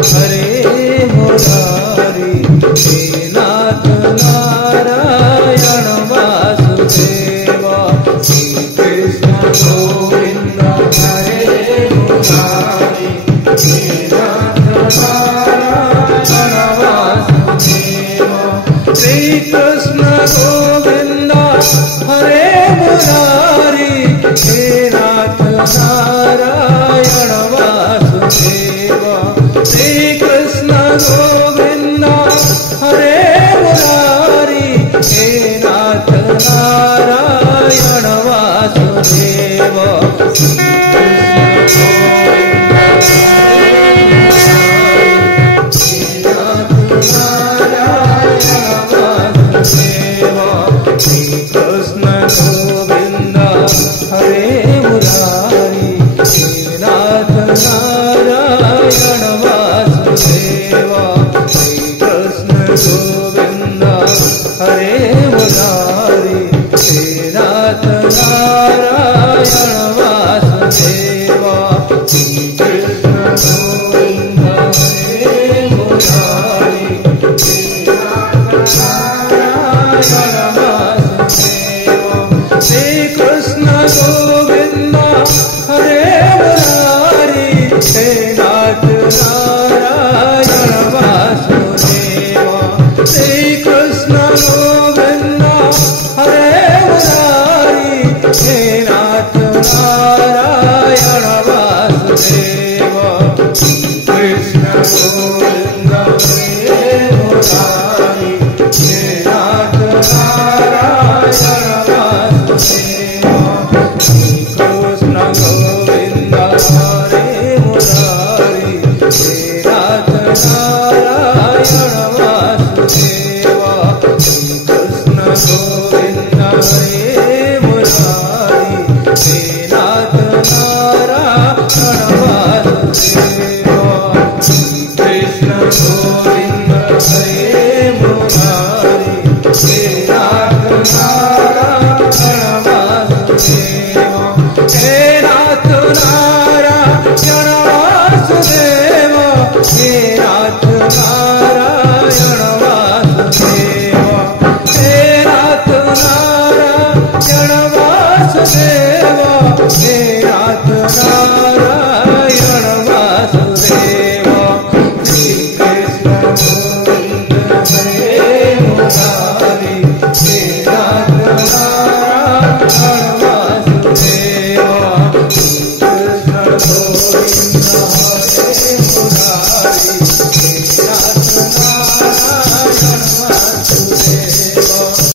हरे Murari हे नाथ Narayan Vasudev Shri Krishna Govind हरे Murari हे नाथ Narayan Vasudev Shri Krishna Govind हरे Murari हे नाथ Narayan Vasudev Shri Krishna Govind हरे Murari हे नाथ Narayan Vasudev Shri Krishna Govind हरे Murari हे नाथ Narayan Vasudev Shri Krishna Govind हरे Murari हे नाथ Narayan Vasudev Shri Krishna Govind हरे Murari हे नाथ Narayan Vasudev Shri Krishna Govind हरे Murari हे नाथ Narayan Vasudev Shri Krishna Govind हरे Murari हे नाथ Narayan Vasudev Shri Krishna Govind हरे Murari हे नाथ Narayan Vasudev Shri Krishna Govind हरे Murari हे नाथ Narayan Vasudev Shri Krishna Govind हरे Murari हे नाथ Narayan Vasudev Shri Krishna Govind हरे Murari हे नाथ Narayan Vasudev हे नाथ Narayan Vasudev हे नाथ Narayan Vasudev हे नाथ Narayan Vasudev हे नाथ Narayan Vasudev Shri Krishna Govind हरे Murari